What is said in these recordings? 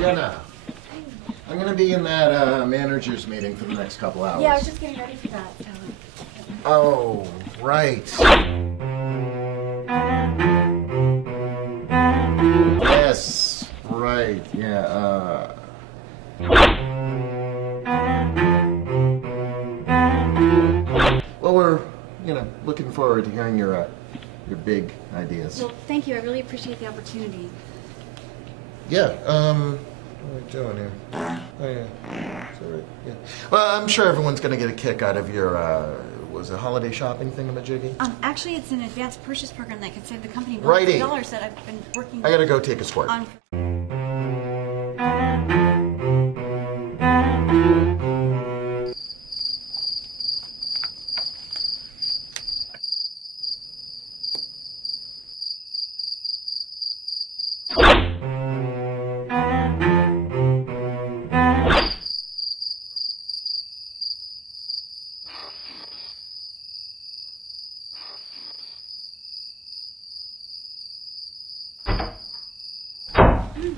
Jena, I'm going to be in that managers meeting for the next couple hours. Yeah, I was just getting ready for that. Oh, right. Yes, right, yeah, Well, we're, looking forward to hearing your big ideas. Well, thank you. I really appreciate the opportunity. Yeah, what are we doing here? Oh, yeah. It's all right, yeah. Well, I'm sure everyone's going to get a kick out of your, was it holiday shopping thingamajiggy? Actually, it's an advanced purchase program that could save the company Righty. millions of dollars that I've been working I got to go take a squirt. on.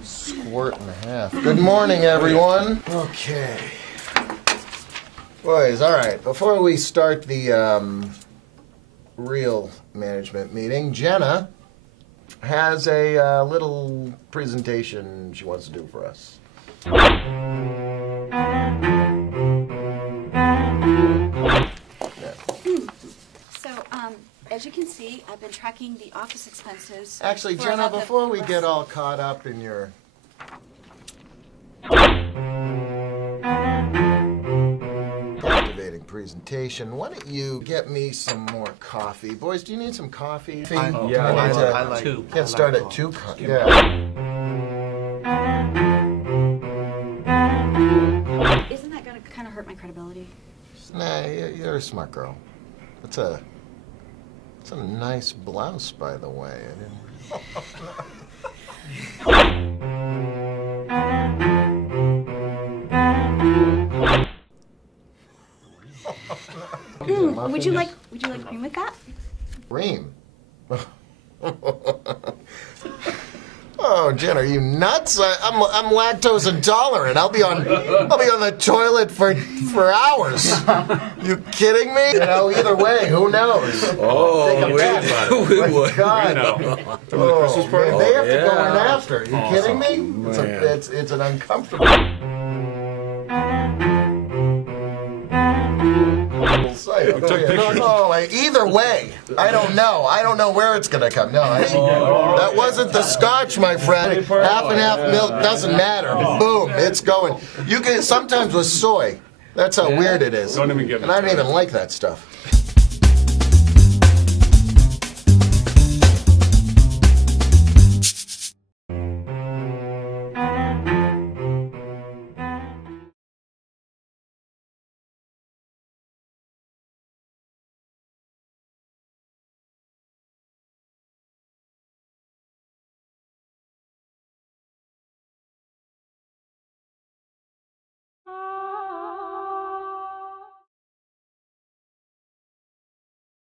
Squirt and a half. Good morning, everyone. Okay. Boys, all right. Before we start the real management meeting, Jena has a little presentation she wants to do for us. As you can see, I've been tracking the office expenses. Actually, Jena, before we get all caught up in your captivating presentation, why don't you get me some more coffee? Boys, do you need some coffee? I like two. Can't start at 2. Yeah. Isn't that going to kind of hurt my credibility? Nah, you're a smart girl. It's a nice blouse, by the way. Would you like cream with that? Cream? Oh, Jen, are you nuts? I'm lactose intolerant. I'll be on the toilet for hours. You kidding me? Either way, who knows? Oh, we would. God. Christmas party? Man, they have to go in after. Are you kidding me? It's an uncomfortable sight. No, either way, I don't know. I don't know where it's going to come. No, that wasn't the scotch, my friend. Half and half milk doesn't matter. Boom, it's going. You can sometimes with soy. That's how weird it is. Don't even get me and I don't even like that stuff.